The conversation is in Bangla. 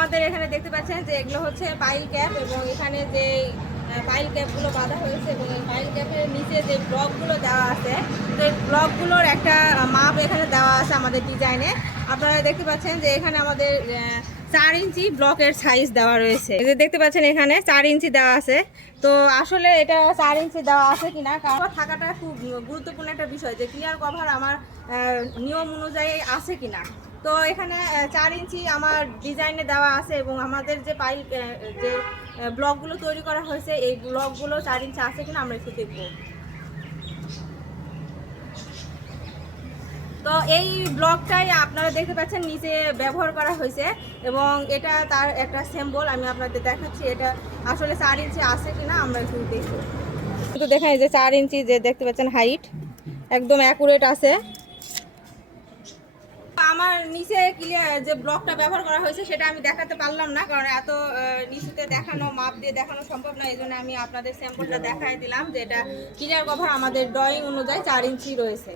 আমাদের এখানে দেখতে পাচ্ছেন যে এগুলো হচ্ছে পাইল ক্যাপ এবং এখানে যে পাইল ক্যাপগুলো বাঁধা হয়েছে এবং এই পাইল ক্যাপের নিচে যে ব্লকগুলো দেওয়া আছে, তো এই ব্লকগুলোর একটা মাপ এখানে দেওয়া আছে আমাদের ডিজাইনে আপনারা দেখতে পাচ্ছেন যে এখানে আমাদের চার ইঞ্চি ব্লকের সাইজ দেওয়া রয়েছে। এই যে দেখতে পাচ্ছেন এখানে চার ইঞ্চি দেওয়া আছে। তো আসলে এটা চার ইঞ্চি দেওয়া আছে কিনা, কারণ থাকাটা খুব গুরুত্বপূর্ণ একটা বিষয় যে ক্লিয়ার কভার আমার নিয়ম অনুযায়ী আছে কিনা। তো এখানে চার ইঞ্চি আমার ডিজাইনে দেওয়া আছে এবং আমাদের যে পাইল যে ব্লকগুলো তৈরি করা হয়েছে, এই ব্লকগুলো চার ইঞ্চি আছে কিনা আমরা একটু দেখব। তো এই ব্লকটাই আপনারা দেখতে পাচ্ছেন, নিচে ব্যবহার করা হয়েছে এবং এটা তার একটা সিম্বল আমি আপনাদের দেখাচ্ছি, এটা আসলে চার ইঞ্চি আছে কিনা আমরা একটু দেখব। কিন্তু দেখেন যে চার ইঞ্চি, যে দেখতে পাচ্ছেন হাইট একদম অ্যাকুরেট আছে। আমার নিচে ক্লিয়ার যে ব্লকটা ব্যবহার করা হয়েছে, সেটা আমি দেখাতে পারলাম না, কারণ এত নিচুতে দেখানো, মাপ দিয়ে দেখানো সম্ভব না এই জন্য আমি আপনাদের স্যাম্পলটা দেখাই দিলাম যে এটা ক্লিয়ার কভার আমাদের ড্রয়িং অনুযায়ী চার ইঞ্চি রয়েছে।